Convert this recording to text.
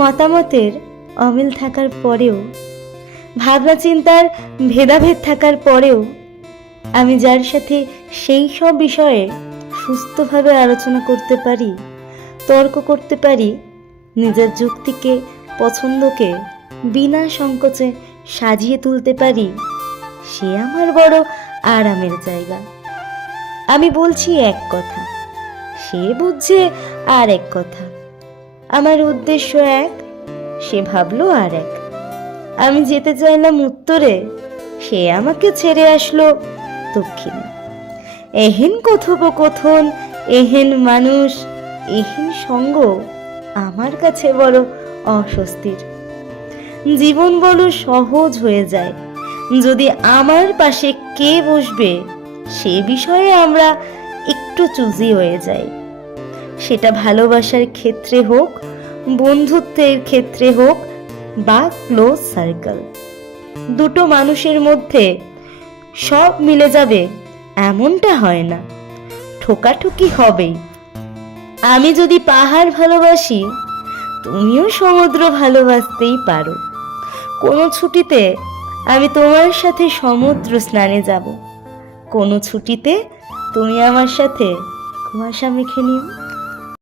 মতামতের অমিল থাকার পরেও, ভাবনা চিন্তার ভেদাভেদ থাকার পরেও আমি যার সাথে সেই সব বিষয়ে সুস্থভাবে আলোচনা করতে পারি, তর্ক করতে পারি, নিজের যুক্তিকে, পছন্দকে বিনা সংকোচে সাজিয়ে তুলতে পারি, সে আমার বড় আরামের জায়গা। আমি বলছি এক কথা, সে বুঝছে আর এক কথা। আমার উদ্দেশ্য এক, সে ভাবলো আর এক। আমি যেতে চাইলাম উত্তরে, সে আমাকে ছেড়ে আসলো দক্ষিণে। এহেন কথোপকথন, এহেন মানুষ, এহেন সঙ্গ আমার কাছে বড় অস্বস্তির। জীবন বড় সহজ হয়ে যায় যদি আমার পাশে কে বসবে সে বিষয়ে আমরা একটু চুজি হয়ে যাই। সেটা ভালোবাসার ক্ষেত্রে হোক, বন্ধুত্বের ক্ষেত্রে হোক বা ক্লোজ সার্কেল। দুটো মানুষের মধ্যে সব মিলে যাবে এমনটা হয় না, ঠোকাঠুকি হবেই। আমি যদি পাহাড় ভালোবাসি, তুমিও সমুদ্র ভালোবাসতেই পারো। কোনো ছুটিতে আমি তোমার সাথে সমুদ্র স্নানে যাব, কোনো ছুটিতে তুমি আমার সাথে কুয়াশা মেখে নিও।